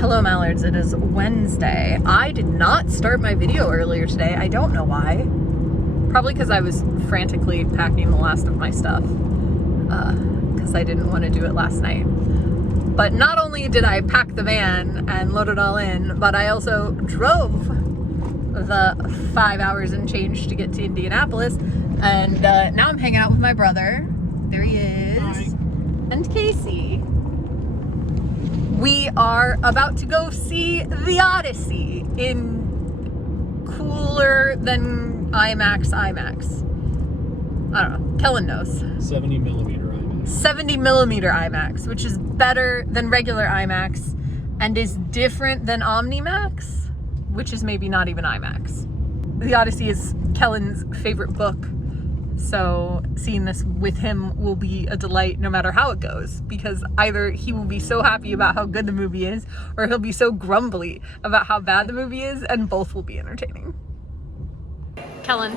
Hello Mallards, it is Wednesday. I did not start my video earlier today. I don't know why. Probably because I was frantically packing the last of my stuff. Because I didn't want to do it last night. But not only did I pack the van and load it all in, but I also drove the 5 hours and change to get to Indianapolis. And now I'm hanging out with my brother. There he is. Hi. And Casey. We are about to go see the Odyssey in cooler than IMAX. I don't know. Kellen knows. 70 millimeter IMAX. 70 millimeter IMAX, which is better than regular IMAX and is different than OmniMax, which is maybe not even IMAX. The Odyssey is Kellen's favorite book. So seeing this with him will be a delight no matter how it goes, because either he will be so happy about how good the movie is, or he'll be so grumbly about how bad the movie is, and both will be entertaining. Kellen,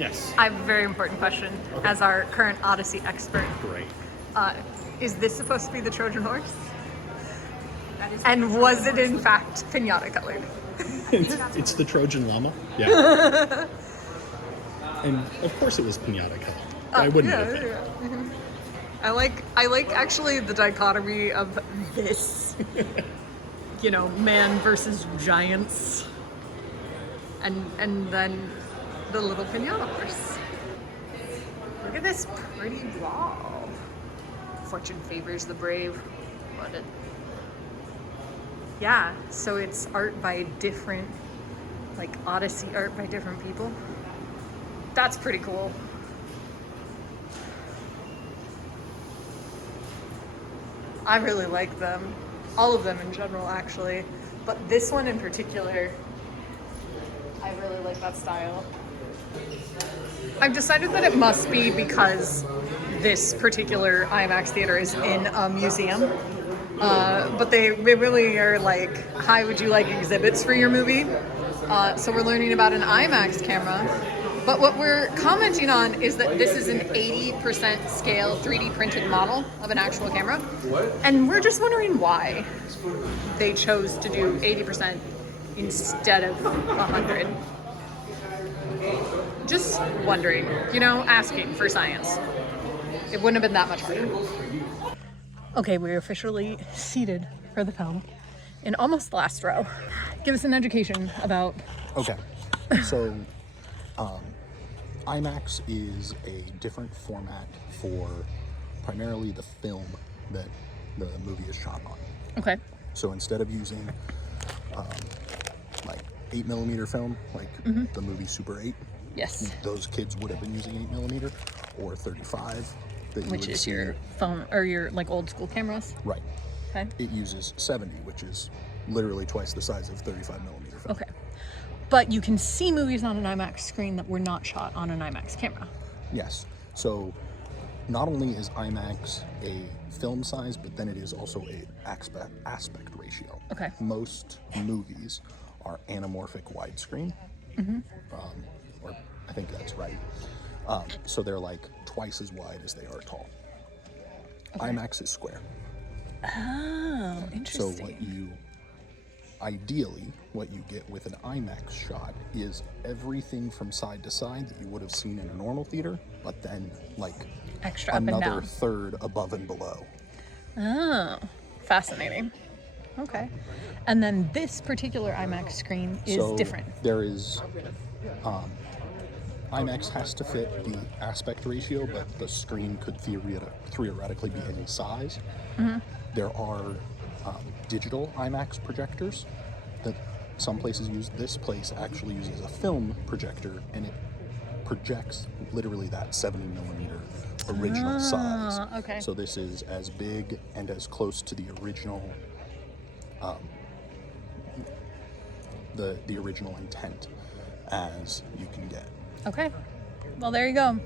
Yes. I have a very important question as our current Odyssey expert. Great. Is this supposed to be the Trojan horse? And was it in fact pinata colored? It's the Trojan llama. Yeah. And of course it was pinata colored. I wouldn't have been. Mm-hmm. I like actually the dichotomy of this, man versus giants, and then the little pinata horse. Look at this pretty wall. Fortune favors the brave. What it? Yeah, so it's art by different, like Odyssey art by different people. That's pretty cool. I really like them. All of them in general, actually. But this one in particular, I really like that style. I've decided that it must be because this particular IMAX theater is in a museum. But they really are like, hi, would you like exhibits for your movie? So we're learning about an IMAX camera. But what we're commenting on is that this is an 80% scale 3D printed model of an actual camera. What? And we're just wondering why they chose to do 80% instead of 100. Just wondering, asking for science. It wouldn't have been that much harder. Okay, we're officially seated for the film in almost the last row. Give us an education about... Okay, so IMAX is a different format for primarily the film that the movie is shot on. Okay. So instead of using like 8mm film, like the movie Super 8, yes, those kids would have been using 8mm or 35. Which is your phone or your like old school cameras. Right. Okay. It uses 70, which is literally twice the size of 35mm film. Okay. But you can see movies on an IMAX screen that were not shot on an IMAX camera. Yes. So not only is IMAX a film size, but then it is also a aspect ratio. Okay. Most movies are anamorphic widescreen. Or I think that's right. So they're like twice as wide as they are tall. Okay. IMAX is square. Oh, interesting. So ideally, what you get with an IMAX shot is everything from side to side that you would have seen in a normal theater, but then like extra up and another down. third above and below. Oh, fascinating. Okay. And then this particular IMAX screen is different. There is, IMAX has to fit the aspect ratio, but the screen could theoretically be any size. There are digital IMAX projectors that some places use. This place actually uses a film projector, and it projects literally that 70mm original size. Okay. So this is as big and as close to the original, the original intent as you can get. Okay. Well, there you go.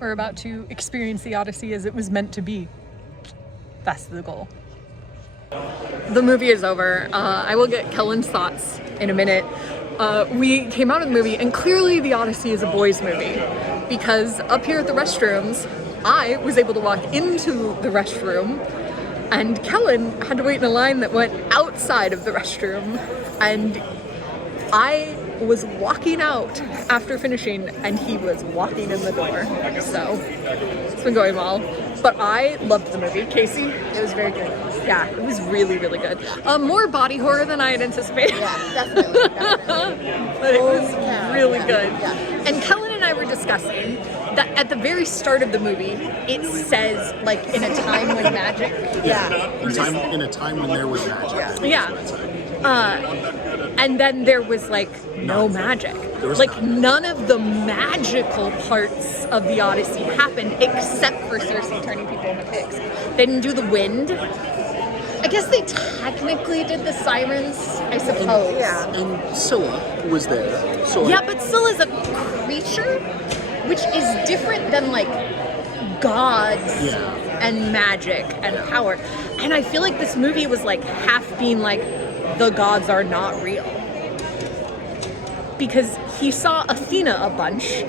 We're about to experience the Odyssey as it was meant to be. That's the goal. The movie is over. I will get Kellen's thoughts in a minute. We came out of the movie, and clearly the Odyssey is a boys' movie, because up here at the restrooms, I was able to walk into the restroom And Kellen had to wait in a line that went outside of the restroom. And I was walking out after finishing, and he was walking in the door. So it's been going well. But I loved the movie. Casey? It was very good. Yeah, it was really, really good. More body horror than I had anticipated. Yeah, definitely. But it was really good. Yeah. And Kellen and I were discussing that at the very start of the movie, it says, like, in a time when magic. Yeah. In a time when there was magic. Yeah. And then there was, like, no magic. Like, none of the magical parts of the Odyssey happened except for Circe turning people into pigs. They didn't do the wind. I guess they technically did the sirens, I suppose. Yeah. And Scylla was there. So Yeah, but Scylla's a creature, which is different than, like, gods and magic and power. And I feel like this movie was, like, half being like, the gods are not real. Because he saw Athena a bunch.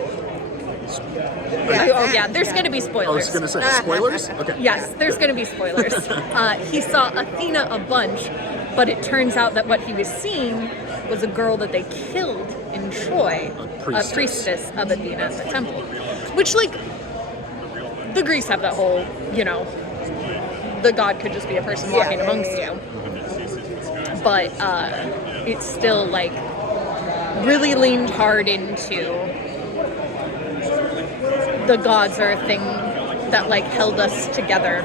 There's going to be spoilers. I was going to say, spoilers? Okay. Yes, there's going to be spoilers. He saw Athena a bunch, but it turns out that what he was seeing was a girl that they killed in Troy, a priestess of Athena at the temple. Which, like, the Greeks have that whole, you know, the god could just be a person walking amongst you. But it's still, like, really leaned hard into the gods are a thing that, like, held us together.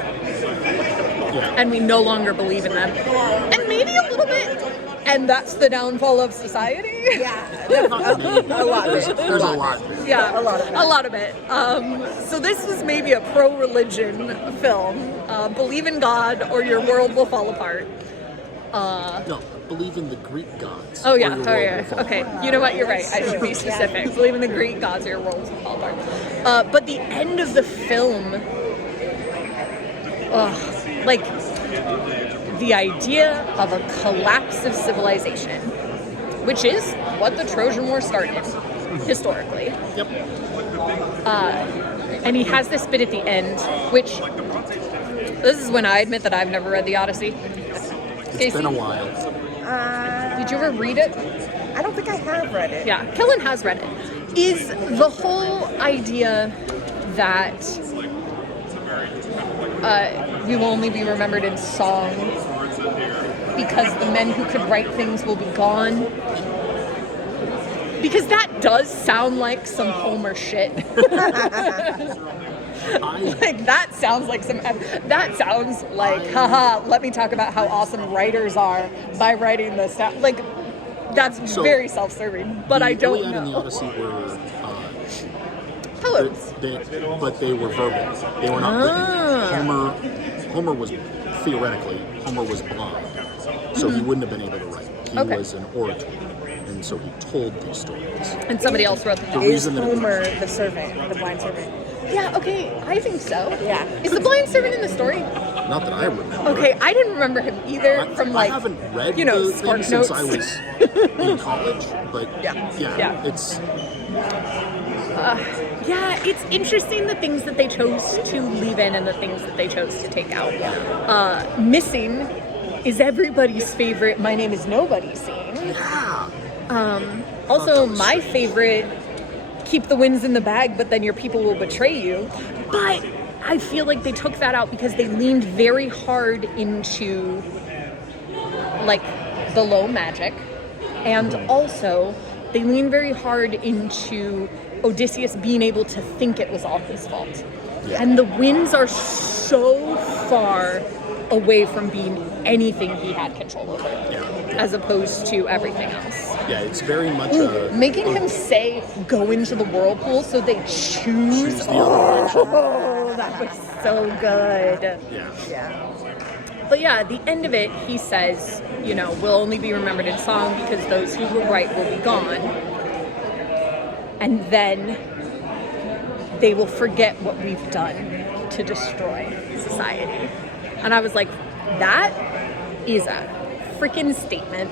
And we no longer believe in them. And maybe a little bit. And that's the downfall of society. Yeah. A lot of it. There's a lot. Yeah, a lot of it. So this was maybe a pro-religion film. Believe in God or your world will fall apart. No, believe in the Greek gods. Oh, yeah. or your world will fall Okay. apart. You know what? You're right. I should be specific. Believe in the Greek gods or your world will fall apart. But the end of the film, like, the idea of a collapse of civilization, which is what the Trojan War started, historically. Yep. And he has this bit at the end, which, this is when I admit that I've never read the Odyssey. It's been a while. Did you ever read it? I don't think I have read it. Yeah, Kellen has read it. Is the whole idea that we will only be remembered in song because the men who could write things will be gone? Because that does sound like some Homer shit. Like, that sounds like that sounds like, haha, let me talk about how awesome writers are by writing this down. Like, that's very self-serving, but I don't Iliad know. and the Odyssey were Poems. but they were verbal. They were not written. Homer was Homer was blind, so he wouldn't have been able to write. He was an orator, and so he told these stories. And somebody else wrote them down. Is Homer the servant, the blind servant? Yeah, okay, I think so. Yeah. Is the blind servant in the story? Not that I remember. Okay, I didn't remember him either from, like, I haven't read you know, the Spark thing Notes. since I was in college, but Yeah. it's Yeah, it's interesting the things that they chose to leave in and the things that they chose to take out. Missing is everybody's favorite My Name is Nobody scene. Also, my favorite, keep the wins in the bag, but then your people will betray you. But I feel like they took that out because they leaned very hard into, like, the low magic. And also, they leaned very hard into Odysseus being able to think it was all his fault. And the winds are so far away from being anything he had control over, as opposed to everything else. Yeah, it's very much Making him say, go into the whirlpool, so they choose. the other direction. Oh, that was so good. Yeah. But yeah, at the end of it, he says, you know, we'll only be remembered in song because those who were right will be gone. And then they will forget what we've done to destroy society. And I was like, that is a freaking statement.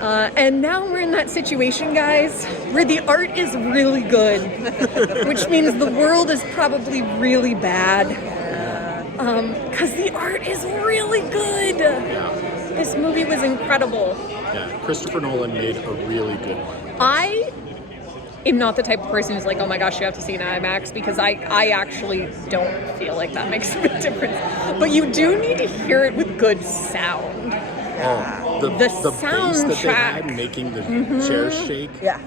And now we're in that situation, guys, where the art is really good, which means the world is probably really bad. because the art is really good. Yeah. This movie was incredible. Yeah. Christopher Nolan made a really good one. I am not the type of person who's like, oh my gosh, you have to see an IMAX, because I actually don't feel like that makes a big difference. But you do need to hear it with good sound. The bass that they soundtrack. had making the chairs shake Yeah.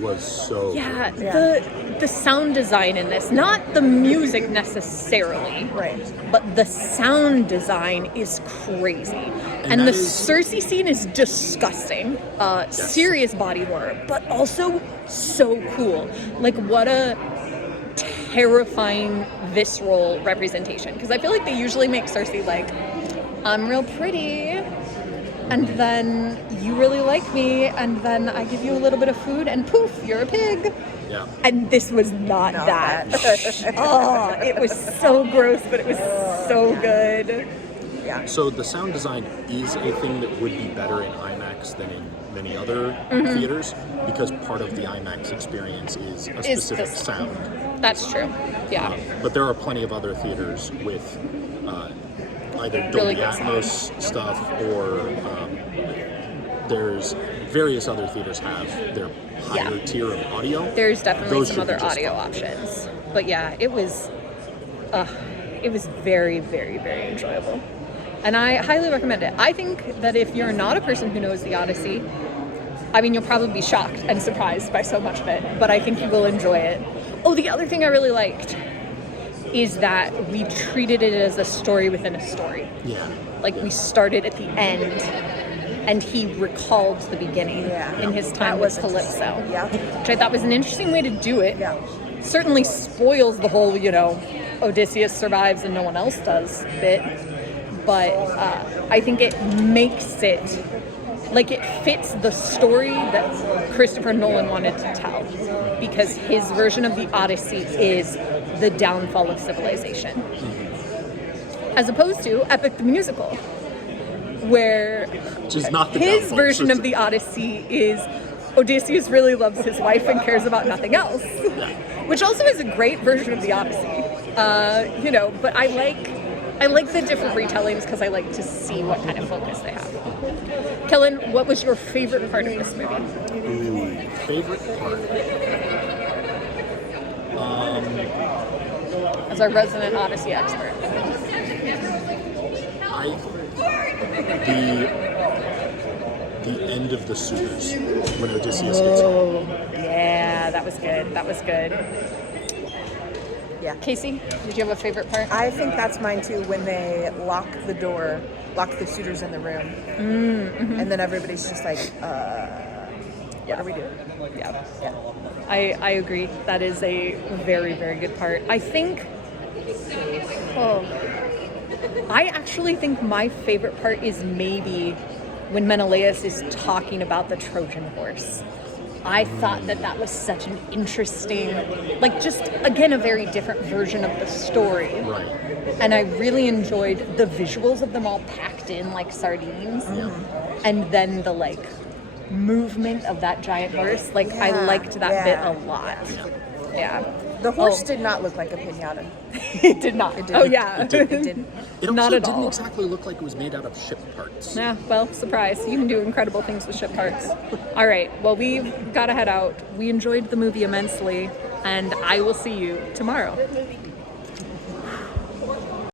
was so Yeah, good. the sound design in this, not the music necessarily, Right. but the sound design is crazy. And that the is- Cersei scene is disgusting. Serious body horror, but also so cool. Like, what a terrifying, visceral representation. Because I feel like they usually make Cersei like, I'm real pretty, and then you really like me, and then I give you a little bit of food, and poof, you're a pig. Yeah. And this was not that. Oh, it was so gross, but it was so good. Yeah. So the sound design is a thing that would be better in IMAX than in many other theaters, because part of the IMAX experience is a specific this. sound. That's true. Yeah. But there are plenty of other theaters with either Really Dolby good Atmos stuff, or there's various other theaters have their higher tier of audio. There's definitely Those some should be other just audio fine. options. But yeah, it was very, very, very enjoyable. And I highly recommend it. I think that if you're not a person who knows the Odyssey, I mean, you'll probably be shocked and surprised by so much of it, but I think you will enjoy it. Oh, the other thing I really liked is that we treated it as a story within a story. Yeah. Like, we started at the end, and he recalled the beginning Yeah. in his That time was with Calypso. Yeah. Which I thought was an interesting way to do it. Yeah. Certainly spoils the whole, Odysseus survives and no one else does bit. But I think it makes it, like, it fits the story that Christopher Nolan wanted to tell. Because his version of the Odyssey is the downfall of civilization. As opposed to Epic the Musical, where Which is not the his downfall, version it's of the Odyssey is Odysseus really loves his wife and cares about nothing else. Which also is a great version of the Odyssey. But I like the different retellings because I like to see what kind of focus they have. Kellen, what was your favorite part of this movie? Ooh, favorite part. As our resident Odyssey expert. The end of the suitors when Odysseus gets home. Yeah, that was good. That was good. Yeah. Casey, did you have a favorite part? I think that's mine too, when they lock the door, lock the suitors in the room. And then everybody's just like, what are we doing? Yeah. I agree. That is a very, very good part. I actually think my favorite part is maybe when Menelaus is talking about the Trojan horse. I thought that was such an interesting, just, again, a very different version of the story. Right. And I really enjoyed the visuals of them all packed in like sardines. And then the, movement of that giant horse. I liked that bit a lot. Yeah. The horse did not look like a pinata. It did not. It didn't. Oh, yeah. It didn't. It also Not at didn't all. exactly look like it was made out of ship parts. Yeah, well, surprise. You can do incredible things with ship parts. All right, well, we've got to head out. We enjoyed the movie immensely, and I will see you tomorrow.